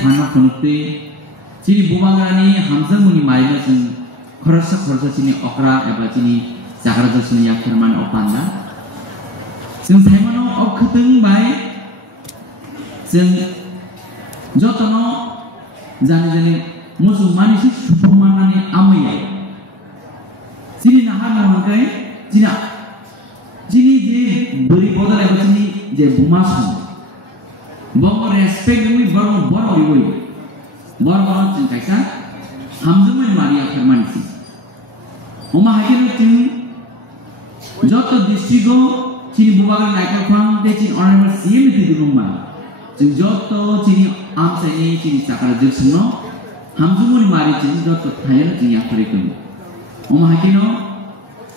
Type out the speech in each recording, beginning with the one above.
थाना फुनुते चिनी बुबागानी हमजों मुनि माइना जों खरसा चिनी अकरा एबा चिनी जाग्रा जसनि याखरमान अपान्दा जों थाइमानो अखथों बाय जों जतनो जाने मुसलमानि से सुफमानानि आमैया चिनी नाहा नंगै चिनी जे बोरि बदल एबा चिनी जे बुमासु बंग रेस्पेक्ट wi बंग बरoi wi बरं जों कायसा हमजों मुनि मारिया फरमानसि ओमा हाकिनो जों जत डिस्ट्रिक्टो चिनी बुबागान नायकफां दे चिनी ऑनरेबल सीएम ति दुरुमा जों जत चिनी आमसाइनि चिनी साकरा जसनो हमजों मुनि मारि चिनी जत थायन जों याफरेकम ओमा हाकिनो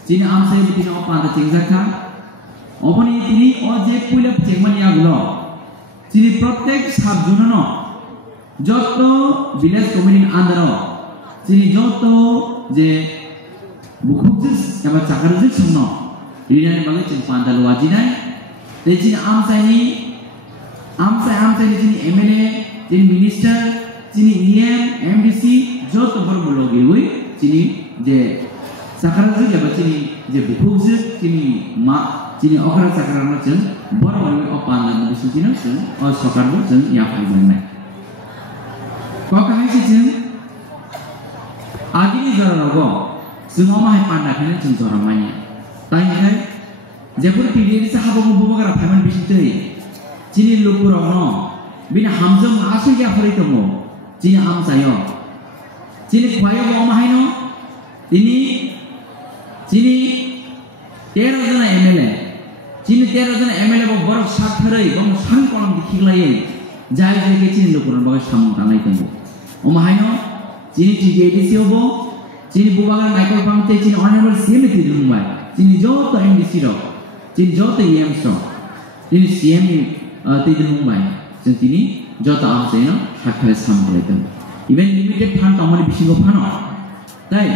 चिनी आमसाइ बिदिनो अपादा चेंजाखा अपनी तिनी अजे पुलप चेंगमानि आगुलो चिनी प्रत्येक साब जुननो जतो विलेज कम्युनिटी आन्दारो चिनी जतो जे बुखुजिस एबा चाकारजिस संनो रिनानि बागै जों पान्दाल वाजिनाय ते चिनी आमसाइनि चिनी एमएलए चिनी मिनिस्टर चिनी ईएम एमडीसी जतो बरमुलो गिवै चिनी जे चाकारजिस एबा चिनी जे बुखुजिस चिनी मा चिनी अखरा चाकारनो जों बरमुलो अपान्दाल बिसिनो जों अ सरकारबो जों याफाइ मोननाय ककाहाय जों आदिनि जरावगो जों माहाय पान्दाखौनो जों जरामानि ताइहाय जेफोर पिलिनि साहाबो बुबागारा फायमान बिसितै चिनि लुकुरावनो बिन हमजों आसु याफरै दङ चिनि आमसायो चिनि खवायो माहायनो दिनि चिनि 13 जना एमएलए चिनि 13 जना एमएलए बो बरक साथरै बम सान कलम दिखिग्लायै जाय जायगे चिनि लुकुराव बागै सामु थांनाय दङ ओमाहायनो चिनि टिजेडिसियावबो चिनि बुबागान नायकफां ते चिनि ऑनरेबल सीएम ति दुरुंबाय चिनि जत एमडीसी रो चिनि जत ईएमस रो चिनि सीएम ति दुरुंबाय जों तिनि जत आमसायनो साखरे सामलायदों इभेन लिमिटेड फान्ड तामनि बिसिङाव फानो ताइ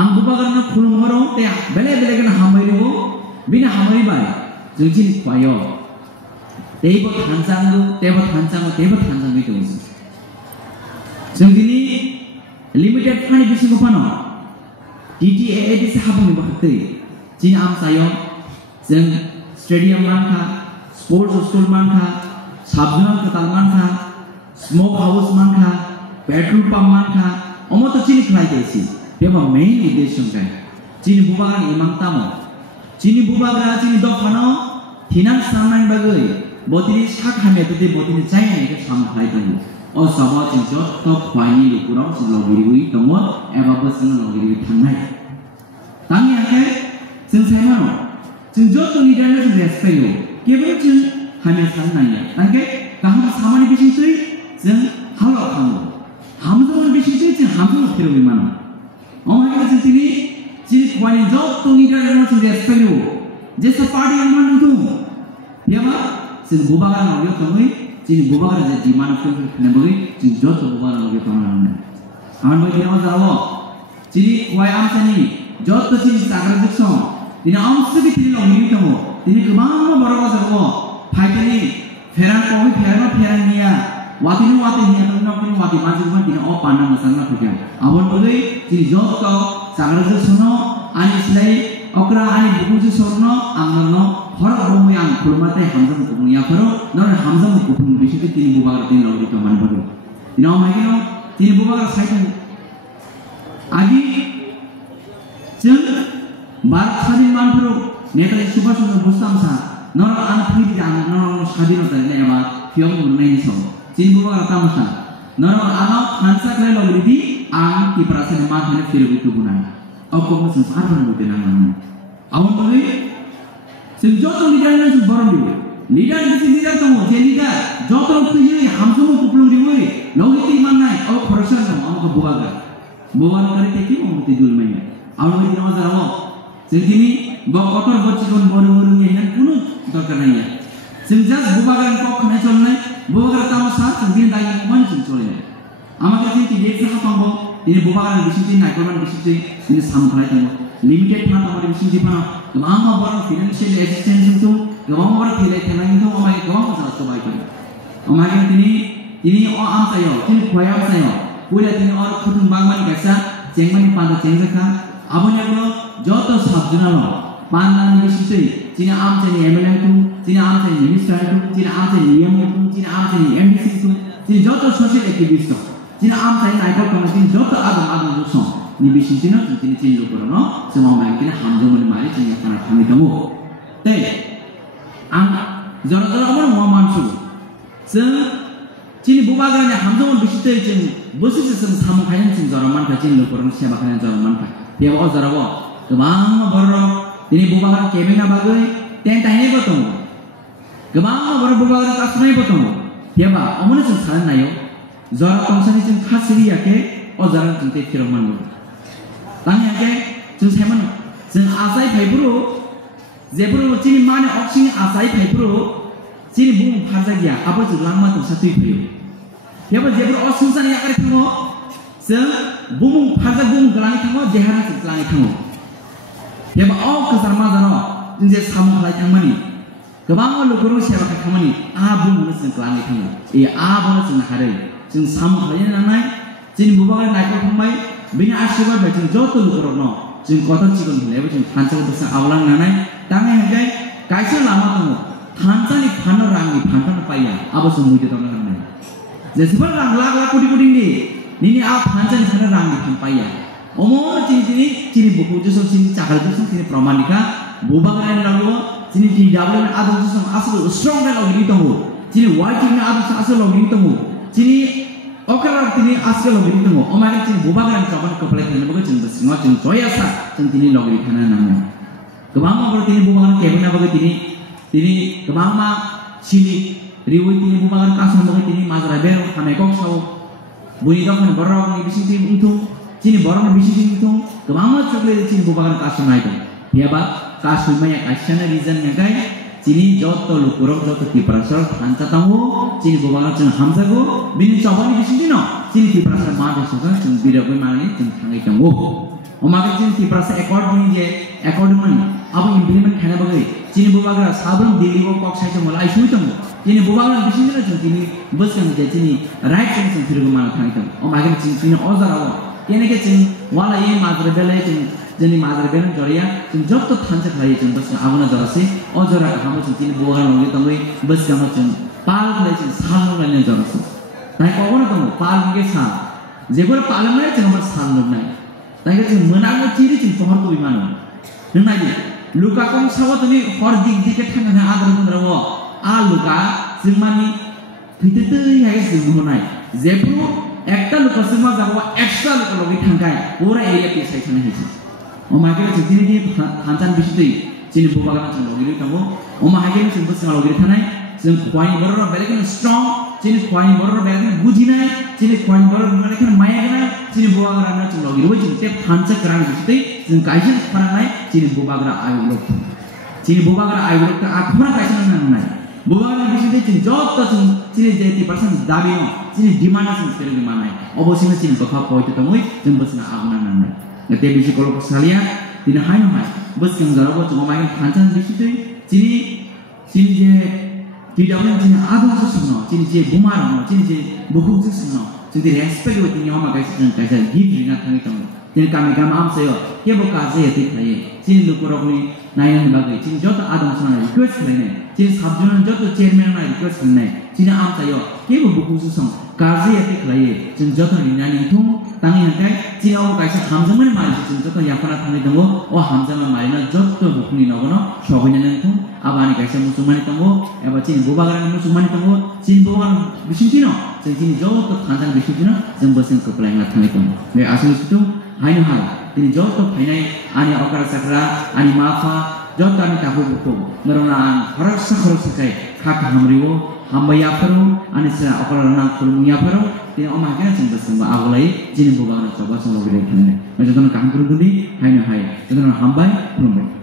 आं बुबागान खुलुमहरो ते बेले बेलेगन हामैरिबो बिना हामैबाय जों चिनि खवायो तेबो थानसाङो तेबो थानसाङै दङ जों दिनै लिमिटेड फान्ड बिसिङाव फानो टीटीएडी साहाबनि बाखै चिनि आमसायो जों स्टेडियम मानखा स्पोर्ट्स स्कूल मानखा साबजुनाल कताल मानखा स्मोक हाउस मानखा पेट्रोल पंप मानखा अमतो चिनि खलाइदैसि बेबा मेन उद्देश्य काय चिनि बुबागान इमांतामो चिनि बुबागा चिनि दफानो फिनान्स सामनाय बागै बतिनि साख हामेतते बतिनि चाइनाखौ सामखायदों अ सबा जों जत खवाइनि लुकुराव जों लगिरिवै दङ एबा बोसोन लगिरिवै थांनाय तांनि आखे जों सायमानो जों जत लिडारनो जों रेसपेक्ट केबल जों हामे साननाय तांगे गाहाम सामानि बिसिङै जों हालाव थाङो हामजों बिसिङै जों हामजों फेरबै मानो अमाय जों दिनै चिनि खवाइनि जत लिडारनो जों रेसपेक्ट जेसा पार्टी आंमान दं बेबा जों बुबागान लगियाव थाङै चिनि बुबागान जे डिमान्ड खालामनाय जों जत बुबागान लगियाव थांनानै आं बायदियाव जावो चिनि खवाइ आमसानि जत चिनि जाग्रा दिसं दिनै आमसुबि तिनि लगिरि दङ दिनै गोबां बर'गा जावो फाइटनि फेरानिया वातिनिया नखनि वाति मानसिफोर दिनै अ पाना मोसाना फैगोन आवन बगै चिनि जत जाग्रा दिसंनो आनिस्लाय अकरा आनि बुकुजि सरनो आंनो हर बमै आं खुलमाथाय हामजों कुपुनियाफोरो नर हामजों कुपुन बिसिखि तिनि बुबागार तिनि लगिरि तमान बगै दिनै मागिनो तिनि बुबागार साइथन आदि जों भारत स्वाधीन मानफोरो नेताजी सुभाष चन्द्र बोस तामसा नर आं फैदि आं नर स्वाधीनता एबा फियम मोननायनि सम चिनि बुबागार तामसा नर आं हानसाखै लगिरि आं किपरासनि माथाने फिरबि कुपुना अकबो जों सारबन बुदेनांगौ आवन बगै जों जत लिडारनो जों बरमदियो लिडार बिसि लिडार दङ जे लिडार जत फैयै हामजों कुपुलुरिवै लगिति माननाय अ खरसा दङ आमको बुबागार करे तेकि ममति दुलमाय आवन बगै न जाराव जों दिनै बकटर बचिकन बरमुरुनि हेन कुनु दरकार नाया जों जास्ट बुबागान को खनाय चलनाय बुबागार तामसा जों दिन दाय मन जों चले আমাকে চিন্তি দেখতে পাবো তিনি বুবাগান বিসিতি নাইকমান বিসিতি তিনি সামখাই দङ लिमिटेड फान्ड आमार बिसिङै फानो गोबां बर फाइनान्शियल एसिस्टेन्स दङ गोबां बर फिलाय थानाय दङ अमाय गोबां मोजां सबाय दङ अमाय दिनै ini o am sayo ini khoyam sayo puila ini or khutung bangman kaisa jengmani panda jengjaka abonya ko joto sabjuna lo panda ni bisitei ini am sani MLM tu ini am sani minister tu ini am sani EM tu ini am sani MDC tu ini joto social activist tu ini am sani naikot kono ini joto adam tu ni bisitei no ini chin lo no semua orang kini hamjo mani mari chin yakana kami kamu teh ang jara-jara amar mau mansu Cini bubagarnya hamzong bisitei cing bosi sesem samu kayan cing jaraman ka cing lukurang siapa kayan jaraman ka dia bawa jarawa kemang borok ini bubagar kemena bagai tenta ini potong kemang borok bubagar kasnai potong dia ba omone cing saran nayo jara tongsani cing khasiri yake o jara cing te firman tang yake cing seman cing asai paipuru zeburu cini mane oksing asai paipuru Cini bung parza gya, apa tu lama tu satu itu. Siapa jebur osusan yang kari kamu, se bung parza bung gelangi kamu, jehana tu gelangi kamu. Siapa kesarma zano, ini samu kalai kamu ni. Kebangga lu guru siapa kamu ni, bung mana sen gelangi kamu. Mana sen hari, sen samu kalai nanai, cini bubaga naik kamu mai, bina asyik baca joto lu guru no, cini kota cikun lepas cini hancur tu sen awalan nanai, tangan hegai, kaisa lama kamu. Hansani phano rangi phano paya abo sumui de tong nang jesipal rang lag kudi ni nini hansani phano rangi phan paya omo cini buku juso cini cakal juso cini pramanika bubagan lago cini DW adu juso asal strong na logi tongo cini white na adu asal logi tongo cini okara tini asal logi tongo omane cini bubagan kapan kepala kan bago cini singo cini joyasa cini logi khana nang kebang bago tini bubagan kebena bago Tini kemama sini riwayat tini bukan kasih bagi tini mazhar baru kami kau saw bunyi dokter borong ni bisiti itu tini borong bisiti itu kemama coklat tini bukan kasih naik dia bah kasih banyak kasihnya reason yang kaya tini joto lukurok joto tiprasal hanca tahu tini bukan cuma hamzah go bini coba ni bisiti no tini tiprasal mana suka cuma bida pun mana ni cuma hangai kamu omakai tini tiprasal ekor bunyi je ekor mana apa implement kena bagai Cini bubaga sabun diliwo kok saya cuma lai sui temu. Cini bubaga di sini lah cini bus kan jadi cini right kan cini firman mana thang itu. Makin cini ozar awal. Kene ke cini wala ye mazhar bela cini mazhar bela joria cini job tu thanse khai cini bus abuna jorasi ozara kamu cini bubaga logi temu bus kamu cini pal khai cini sal logi jorasi. Tapi kau mana temu pal ke sal. Jebol pal mana cini bus sal logi. Tapi cini menang ciri cini pohon tu bimana. Nengai dia. Luka kong sawo tani hor dik thang na adar pundrawo luka simani thitete hai simhonai jepuru ekta luka simma jago extra luka logi thangkai pura area pi sai sane hichi oma ke chini ki hantan bisitei chini bubaga na logi tamo oma hage chini bus logi thanai jeng khwai borro belekin strong chini khwai borro belekin bujinai chini khwai borro belekin maya chini bubaga na chini logi ro chini te phancha karan bisitei jeng kaisen paranai cini bubagra ayulok cini bubagra ayulok ta akhura kaisen nanai bubagra bisite cini joto cini jeti persen dabino cini dimana cini seri dimana obosina cini bakha poite tamoi jeng basna aguna nanai ngete bisi kalau sekalian tina hayo hai bus kang jarabo cuma main kancan bisite cini je tidak boleh cini adu sesuno cini je bumar cini je buku sesuno cini respect wati nyoma kaisen kaisen give ringa tangi tamu Jadi kami am sayo, ya bukan saya tidak lagi. Cini lukurok ni nayan bagai, cini joto adam sana request kene, cini sabjunan joto chairman na request kene, cini am sayo, ya buku susung, kazi ya tidak lagi, cini joto ni nani itu, tangi yang kaya, cini awak kaisa hamzaman mari, cini joto yang pernah tangi tunggu, hamzaman mari na joto buku ni nagono, shogun yang itu, abani kaisa musuman itu, cini bubagaran musuman itu, cini bubagaran bisintino, cini joto kantan bisintino, cini bosan kepala yang tangi tunggu, me asal itu Haino hai, ini joto painai ani okar sakra, ani mafa, joto ani tahu buku, merona harus sakai, kata hamriwo, hambaya peru, ani sa okar renang kulmuya peru, ini omah kena semba awalai, jini bukan coba semua beri kene, macam tu nak kampur dulu, haino hai, itu nak hambai, belum.